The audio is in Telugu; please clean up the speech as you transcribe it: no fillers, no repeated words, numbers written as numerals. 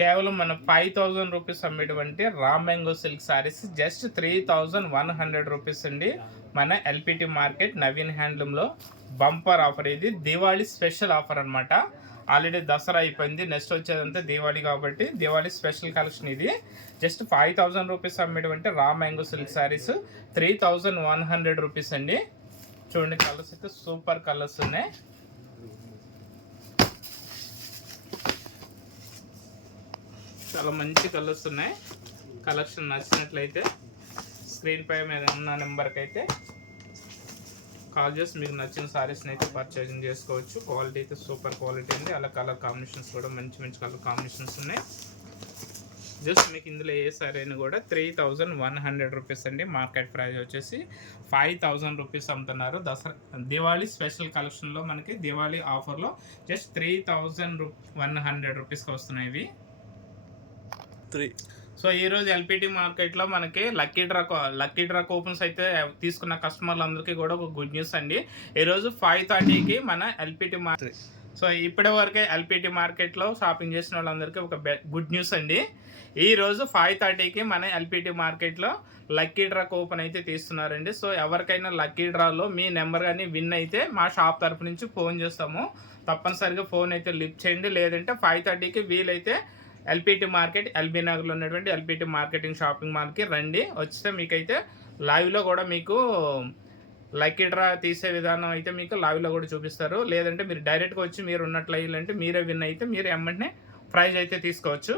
కేవలం మన 5000 రూపీస్ అమ్మేటువంటి raw mango silk sarees just 3100 rupees అండి. మన ఎల్పిటి మార్కెట్ నవీన్ హ్యాండ్లూమ్లో బంపర్ ఆఫర్. ఇది దివాళీ స్పెషల్ ఆఫర్ అనమాట. ఆల్రెడీ దసరా అయిపోయింది, నెక్స్ట్ వచ్చేదంతా దివాళీ కాబట్టి దివాళీ స్పెషల్ కలెక్షన్ ఇది. జస్ట్ 5000 రూపీస్ అమ్మేటువంటి raw mango silk saris 3100 rupees అండి. చూడండి, కలర్స్ అయితే సూపర్ కలర్స్ ఉన్నాయి. చాలా మంచి కలర్స్ ఉన్నాయి. కలెక్షన్ నచ్చినట్లయితే స్క్రీన్ పై మీద ఉన్న నెంబర్కి అయితే కాల్ చేసి మీకు నచ్చిన సారీస్ని అయితే పర్చేజింగ్ చేసుకోవచ్చు. క్వాలిటీ అయితే సూపర్ క్వాలిటీ ఉంది. అలా కలర్ కాంబినేషన్స్ కూడా మంచి మంచి కలర్ కాంబినేషన్స్ ఉన్నాయి. జస్ట్ మీకు ఇందులో ఏ సారీ అయినా కూడా 3100 రూపీస్ అండి. మార్కెట్ ప్రైస్ వచ్చేసి 5000 రూపీస్ అమ్ముతున్నారు. దసరా దివాళీ స్పెషల్ కలెక్షన్లో మనకి దివాళీ ఆఫర్లో జస్ట్ 3100 రూపీస్కి వస్తున్నాయి ఇవి. సో ఈరోజు ఎల్పిటి మార్కెట్లో మనకి లక్కీ డ్రా కూపన్స్ అయితే తీసుకున్న కస్టమర్లందరికీ కూడా ఒక గుడ్ న్యూస్ అండి. ఈరోజు 5:30కి మన ఎల్పిటి మార్కెట్, సో ఇప్పటి వరకే ఎల్పిటి మార్కెట్లో షాపింగ్ చేసిన వాళ్ళందరికీ ఒక గుడ్ న్యూస్ అండి. ఈరోజు 5:30కి మన ఎల్పిటి మార్కెట్లో లక్కీ డ్రా కూపన్ అయితే తీస్తున్నారండి. సో ఎవరికైనా లక్కీ డ్రాలో మీ నెంబర్ కానీ విన్ అయితే మా షాప్ తరపు నుంచి ఫోన్ చేస్తాము. తప్పనిసరిగా ఫోన్ అయితే లిఫ్ట్ చేయండి. లేదంటే 5:30కి వీలైతే ఎల్పిటి మార్కెట్ ఎల్బీ నగర్లో ఉన్నటువంటి ఎల్పిటి మార్కెటింగ్ షాపింగ్ మాల్కి రండి. వస్తే మీకైతే లైవ్లో కూడా మీకు లక్కీ డ్రా తీసే విధానం అయితే మీకు లైవ్లో కూడా చూపిస్తారు. లేదంటే మీరు డైరెక్ట్గా వచ్చి మీరు ఉన్నట్లయితే మీరే విన్ అయితే మీరు వెంటనే ప్రైజ్ అయితే తీసుకోవచ్చు.